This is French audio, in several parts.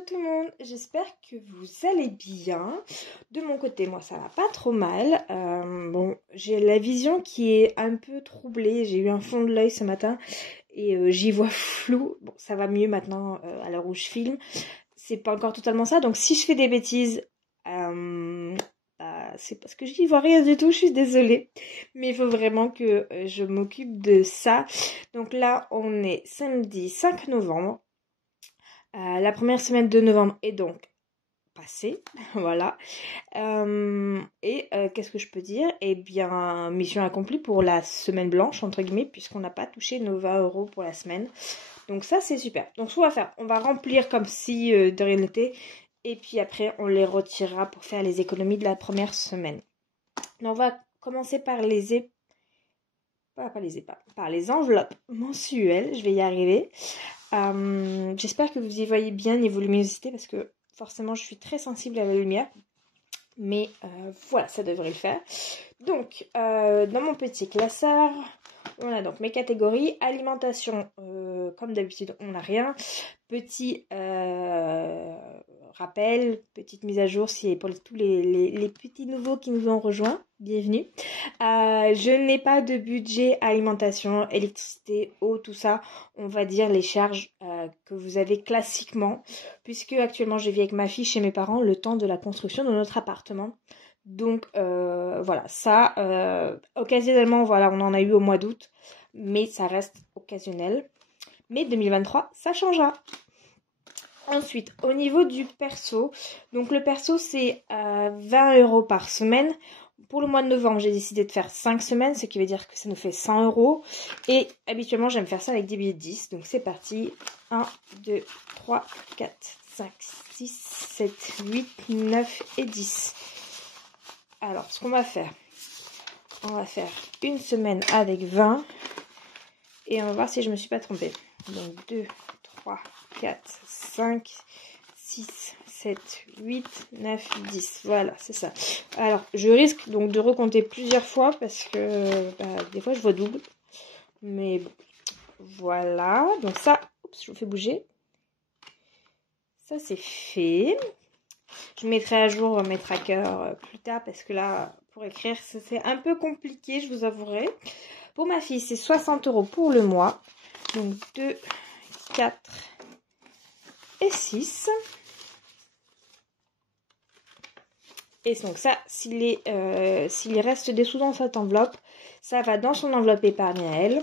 Hello tout le monde, j'espère que vous allez bien. De mon côté, moi ça va pas trop mal. Bon, j'ai la vision qui est un peu troublée, j'ai eu un fond de l'œil ce matin et j'y vois flou. Bon, ça va mieux maintenant à l'heure où je filme. C'est pas encore totalement ça, donc si je fais des bêtises, c'est parce que j'y vois rien du tout, je suis désolée. Mais il faut vraiment que je m'occupe de ça. Donc là, on est samedi 5 novembre. La première semaine de novembre est donc passée, voilà. Qu'est-ce que je peux dire? Eh bien, mission accomplie pour la semaine blanche, entre guillemets, puisqu'on n'a pas touché nos 20 € pour la semaine. Donc ça, c'est super. Donc ce qu'on va faire, on va remplir comme si de rien n'était, et puis après, on les retirera pour faire les économies de la première semaine. Donc on va commencer par par les enveloppes mensuelles, je vais y arriver. J'espère que vous y voyez bien niveau luminosité parce que forcément je suis très sensible à la lumière. Mais voilà, ça devrait le faire. Donc, dans mon petit classeur, on a donc mes catégories. Alimentation, comme d'habitude, on n'a rien. Petit rappel, petite mise à jour si pour tous les petits nouveaux qui nous ont rejoints. Bienvenue. Je n'ai pas de budget alimentation, électricité, eau, tout ça. On va dire les charges que vous avez classiquement. Puisque actuellement je vis avec ma fille chez mes parents le temps de la construction de notre appartement. Donc voilà, ça, occasionnellement, voilà, on en a eu au mois d'août. Mais ça reste occasionnel. Mais 2023, ça changera. Ensuite, au niveau du perso, donc le perso c'est 20 € par semaine. Pour le mois de novembre, j'ai décidé de faire 5 semaines, ce qui veut dire que ça nous fait 100 €. Et habituellement, j'aime faire ça avec des billets de 10. Donc c'est parti. 1, 2, 3, 4, 5, 6, 7, 8, 9 et 10. Alors, ce qu'on va faire, on va faire une semaine avec 20. Et on va voir si je ne me suis pas trompée. Donc 2, 3, 4, 5, 6, 7, 8, 9, 10. Voilà, c'est ça. Alors, je risque donc de recompter plusieurs fois parce que des fois, je vois double. Mais bon, voilà. Donc ça, oups, je vous fais bouger. Ça, c'est fait. Je mettrai à jour mes trackers plus tard parce que là, pour écrire, c'est un peu compliqué, je vous avouerai. Pour ma fille, c'est 60 € pour le mois. Donc 2, 4 et 6. Et donc ça, s'il reste des sous dans cette enveloppe, ça va dans son enveloppe épargne à elle.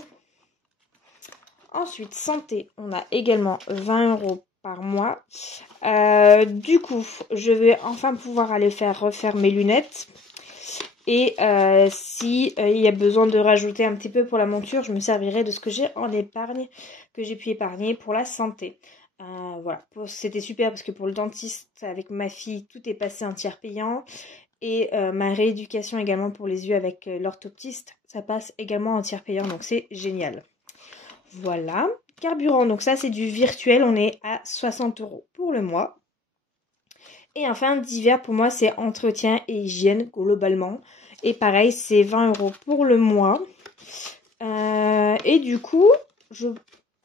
Ensuite, santé, on a également 20 € par mois. Du coup, je vais enfin pouvoir aller refaire mes lunettes. Et si il y a besoin de rajouter un petit peu pour la monture, je me servirai de ce que j'ai en épargne, que j'ai pu épargner pour la santé. Voilà, c'était super parce que pour le dentiste, avec ma fille, tout est passé en tiers payant. Et ma rééducation également pour les yeux avec l'orthoptiste, ça passe également en tiers payant, donc c'est génial. Voilà. Carburant, donc ça c'est du virtuel, on est à 60 € pour le mois. Et enfin, divers pour moi c'est entretien et hygiène globalement. Et pareil, c'est 20 € pour le mois. Et du coup, je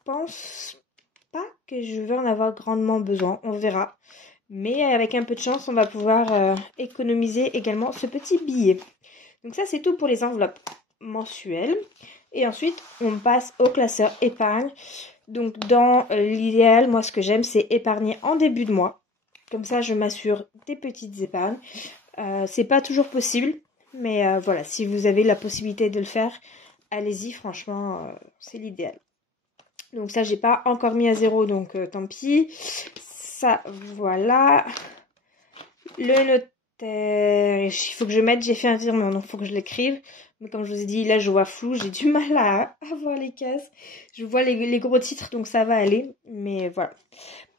pense pas que je vais en avoir grandement besoin, on verra. Mais avec un peu de chance, on va pouvoir économiser également ce petit billet. Donc ça, c'est tout pour les enveloppes mensuelles. Et ensuite, on passe au classeur épargne. Donc dans l'idéal, moi ce que j'aime, c'est épargner en début de mois. Comme ça, je m'assure des petites épargnes. C'est pas toujours possible. Mais voilà, si vous avez la possibilité de le faire, allez-y, franchement, c'est l'idéal. Donc ça, j'ai pas encore mis à 0, donc tant pis. Ça, voilà. Le notaire, il faut que je mette, j'ai fait un virement, donc il faut que je l'écrive. Mais comme je vous ai dit, là, je vois flou, j'ai du mal à voir les cases. Je vois les gros titres, donc ça va aller. Mais voilà.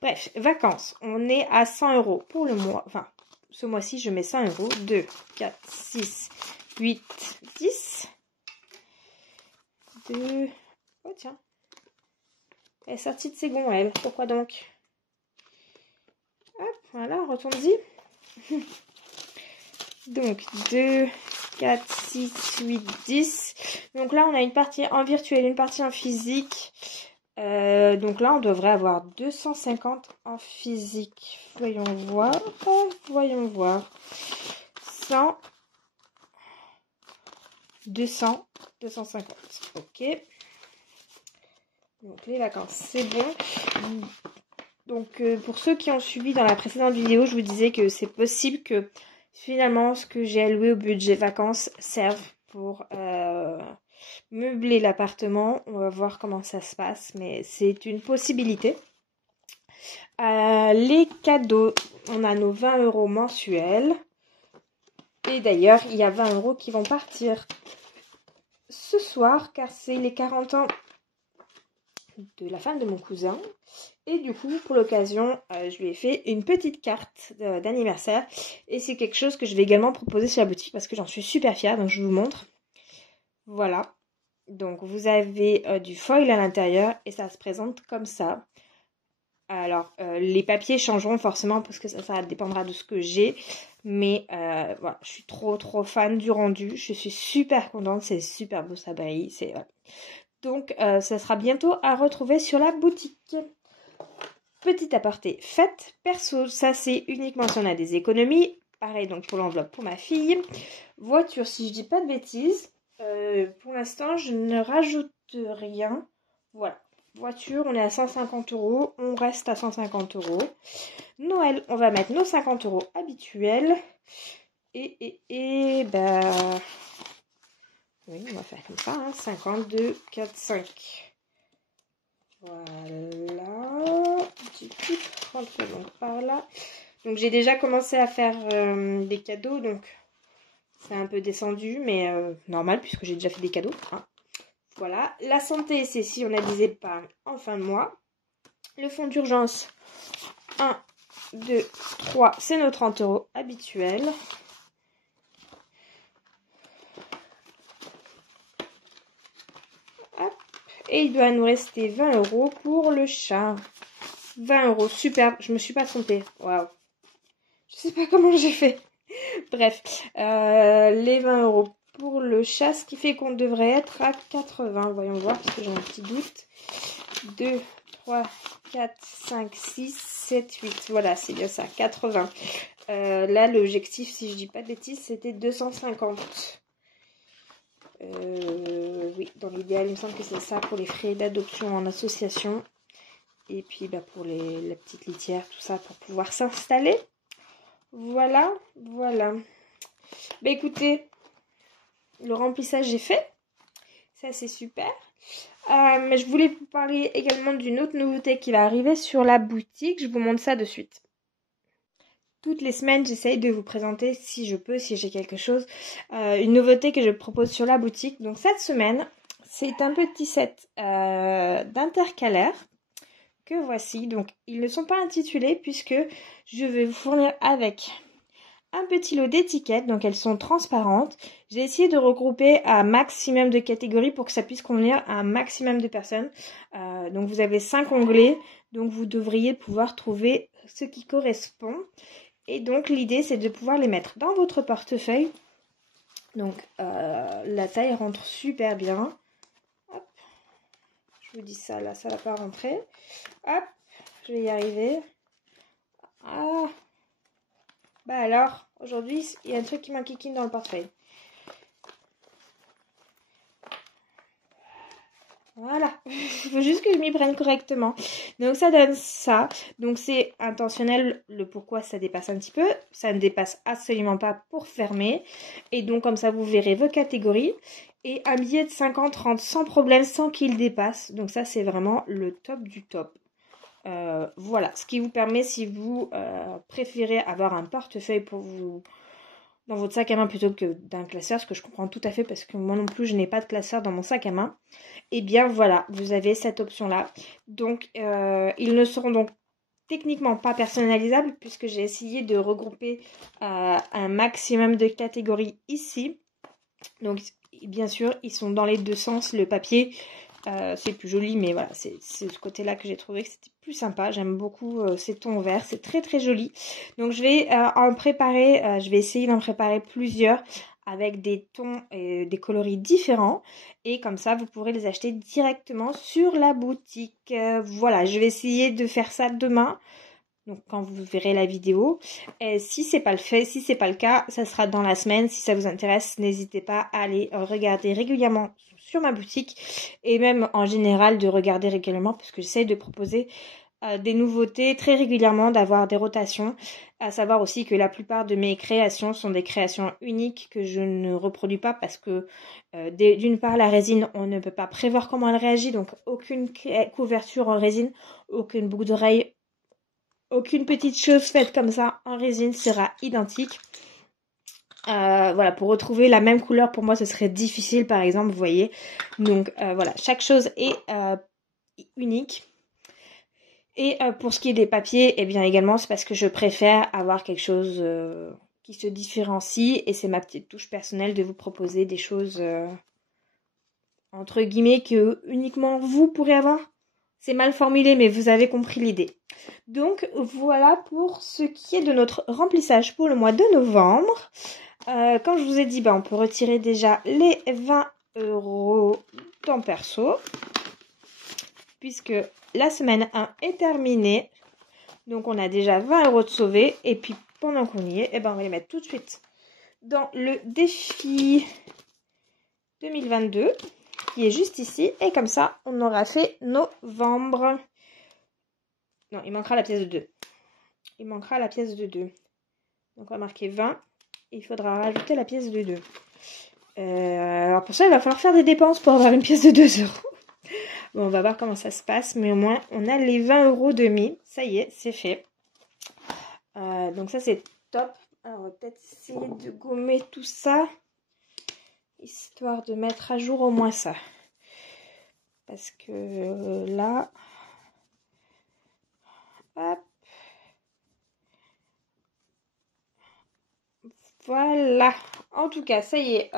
Bref, vacances. On est à 100 € pour le mois. Enfin, ce mois-ci, je mets 100 €. 2, 4, 6, 8, 10. 2. Oh tiens. Elle est sortie de ses gonds, elle. Pourquoi donc? Hop, voilà, retourne-y. Donc, 2, 4, 6, 8, 10. Donc là, on a une partie en virtuel, une partie en physique. Donc là, on devrait avoir 250 en physique. Voyons voir. Voyons voir. 100, 200, 250. Ok. Donc les vacances, c'est bon. Donc pour ceux qui ont suivi dans la précédente vidéo, je vous disais que c'est possible que finalement ce que j'ai alloué au budget vacances serve pour meubler l'appartement. On va voir comment ça se passe, mais c'est une possibilité. Les cadeaux, on a nos 20 € mensuels. Et d'ailleurs, il y a 20 € qui vont partir ce soir, car c'est les 40 ans de la femme de mon cousin. Et du coup, pour l'occasion, je lui ai fait une petite carte d'anniversaire. Et c'est quelque chose que je vais également proposer sur la boutique parce que j'en suis super fière. Donc, je vous montre. Voilà. Donc, vous avez du foil à l'intérieur et ça se présente comme ça. Alors, les papiers changeront forcément parce que ça dépendra de ce que j'ai. Mais voilà, je suis trop fan du rendu. Je suis super contente. C'est super beau, ça brille. Voilà. Donc, ça sera bientôt à retrouver sur la boutique. Petit aparté, fête perso, ça c'est uniquement si on a des économies. Pareil donc pour l'enveloppe pour ma fille. Voiture, si je dis pas de bêtises, pour l'instant je ne rajoute rien. Voilà, voiture, on est à 150 €, on reste à 150 €. Noël, on va mettre nos 50 € habituels. Et bah... oui, on va faire comme ça, hein, 52, 4, 5. Voilà, petit clip rentre donc par là. Donc j'ai déjà commencé à faire des cadeaux, donc c'est un peu descendu, mais normal puisque j'ai déjà fait des cadeaux. Hein. Voilà, la santé, c'est si on a des épargnes en fin de mois. Le fonds d'urgence, 1, 2, 3, c'est nos 30 € habituels. Et il doit nous rester 20 € pour le chat. 20 €, superbe. Je me suis pas trompée. Waouh. Je sais pas comment j'ai fait. Bref, les 20 € pour le chat, ce qui fait qu'on devrait être à 80. Voyons voir, parce que j'ai un petit doute. 2, 3, 4, 5, 6, 7, 8. Voilà, c'est bien ça, 80. Là, l'objectif, si je dis pas de bêtises, c'était 250. Oui, dans l'idéal, il me semble que c'est ça pour les frais d'adoption en association. Et puis bah, pour la petite litière, tout ça, pour pouvoir s'installer. Voilà. Bah écoutez, le remplissage est fait. Ça, c'est super. Mais je voulais vous parler également d'une autre nouveauté qui va arriver sur la boutique. Je vous montre ça de suite. Toutes les semaines, j'essaye de vous présenter, si je peux, si j'ai quelque chose, une nouveauté que je propose sur la boutique. Donc cette semaine, c'est un petit set d'intercalaires que voici. Donc ils ne sont pas intitulés puisque je vais vous fournir avec un petit lot d'étiquettes. Donc elles sont transparentes. J'ai essayé de regrouper un maximum de catégories pour que ça puisse convenir à un maximum de personnes. Donc vous avez 5 onglets. Donc vous devriez pouvoir trouver ce qui correspond. Et donc l'idée c'est de pouvoir les mettre dans votre portefeuille. Donc la taille rentre super bien. Hop. Je vous dis ça, là ça va pas rentrer. Hop, je vais y arriver. Ah. Bah alors, aujourd'hui il y a un truc qui m'enquiquine dans le portefeuille. Voilà, il faut juste que je m'y prenne correctement. Donc ça donne ça. Donc c'est intentionnel le pourquoi ça dépasse un petit peu. Ça ne dépasse absolument pas pour fermer. Et donc comme ça vous verrez vos catégories. Et un billet de 50 rentre sans problème, sans qu'il dépasse. Donc ça c'est vraiment le top du top. Voilà, ce qui vous permet si vous préférez avoir un portefeuille pour vous... dans votre sac à main plutôt que d'un classeur, ce que je comprends tout à fait parce que moi non plus je n'ai pas de classeur dans mon sac à main. Et bien voilà, vous avez cette option là. Donc ils ne seront donc techniquement pas personnalisables puisque j'ai essayé de regrouper un maximum de catégories ici. Donc bien sûr ils sont dans les deux sens, le papier c'est plus joli, mais voilà, c'est ce côté là que j'ai trouvé que c'était plus sympa. J'aime beaucoup ces tons verts, c'est très joli. Donc je vais en préparer, je vais essayer d'en préparer plusieurs avec des tons et des coloris différents. Et comme ça, vous pourrez les acheter directement sur la boutique. Voilà, je vais essayer de faire ça demain. Donc quand vous verrez la vidéo. Et si c'est pas le cas, ça sera dans la semaine. Si ça vous intéresse, n'hésitez pas à aller regarder régulièrement sur ma boutique. Et même en général de regarder régulièrement parce que j'essaie de proposer des nouveautés très régulièrement, d'avoir des rotations. À savoir aussi que la plupart de mes créations sont des créations uniques que je ne reproduis pas parce que d'une part la résine, on ne peut pas prévoir comment elle réagit. Donc aucune couverture en résine, aucune boucle d'oreille, aucune petite chose faite comme ça en résine sera identique. Voilà, pour retrouver la même couleur, pour moi, ce serait difficile, par exemple, vous voyez. Donc, voilà, chaque chose est unique. Et pour ce qui est des papiers, eh bien également, c'est parce que je préfère avoir quelque chose qui se différencie. Et c'est ma petite touche personnelle de vous proposer des choses, entre guillemets, que uniquement vous pourrez avoir. C'est mal formulé, mais vous avez compris l'idée. Donc voilà pour ce qui est de notre remplissage pour le mois de novembre. Comme je vous ai dit, on peut retirer déjà les 20 € dans Perso. Puisque la semaine 1 est terminée. Donc on a déjà 20 € de sauvés. Et puis pendant qu'on y est, on va les mettre tout de suite dans le défi 2022. Qui est juste ici. Et comme ça, on aura fait novembre. Non, il manquera la pièce de 2. Il manquera la pièce de 2. Donc on va marquer 20. Il faudra rajouter la pièce de 2. Alors pour ça, il va falloir faire des dépenses pour avoir une pièce de 2 €. Bon, on va voir comment ça se passe. Mais au moins, on a les 20 € de mis. Ça y est, c'est fait. Donc ça, c'est top. Alors, on va peut-être essayer de gommer tout ça. Histoire de mettre à jour au moins ça. Parce que là... Hop. Voilà. En tout cas, ça y est.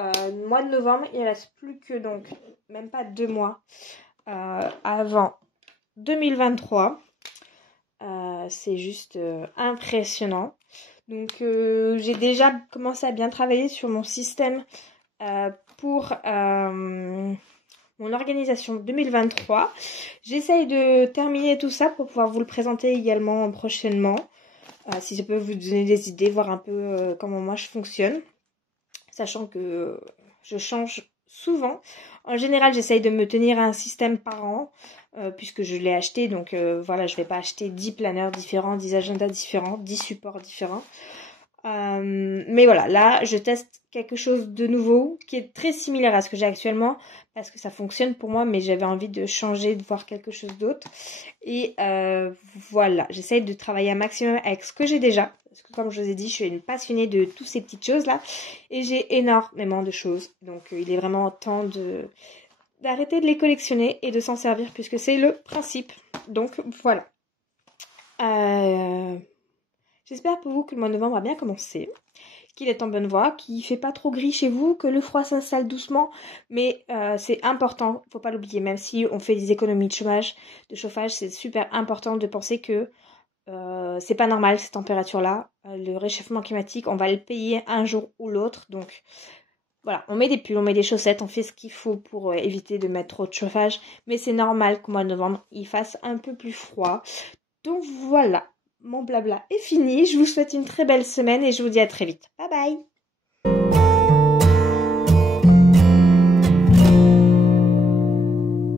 Mois de novembre, il ne reste plus que donc même pas 2 mois avant 2023. C'est juste impressionnant. Donc j'ai déjà commencé à bien travailler sur mon système pour mon organisation 2023. J'essaye de terminer tout ça pour pouvoir vous le présenter également prochainement. Si ça peut vous donner des idées, voir un peu comment moi je fonctionne. Sachant que je change souvent. En général, j'essaye de me tenir à un système par an. Puisque je l'ai acheté. Donc voilà, je ne vais pas acheter 10 planeurs différents, 10 agendas différents, 10 supports différents. Mais voilà, là, je teste quelque chose de nouveau qui est très similaire à ce que j'ai actuellement parce que ça fonctionne pour moi, mais j'avais envie de changer, de voir quelque chose d'autre. Et voilà, j'essaye de travailler un maximum avec ce que j'ai déjà. Parce que comme je vous ai dit, je suis une passionnée de toutes ces petites choses-là. Et j'ai énormément de choses. Donc il est vraiment temps d'arrêter de les collectionner et de s'en servir puisque c'est le principe. Donc voilà. J'espère pour vous que le mois de novembre a bien commencé, qu'il est en bonne voie, qu'il ne fait pas trop gris chez vous, que le froid s'installe doucement, mais c'est important, faut pas l'oublier, même si on fait des économies de chauffage, c'est super important de penser que c'est pas normal cette température-là. Le réchauffement climatique, on va le payer un jour ou l'autre, donc voilà, on met des pulls, on met des chaussettes, on fait ce qu'il faut pour éviter de mettre trop de chauffage, mais c'est normal qu'au mois de novembre, il fasse un peu plus froid. Donc voilà. Mon blabla est fini, je vous souhaite une très belle semaine et je vous dis à très vite. Bye bye!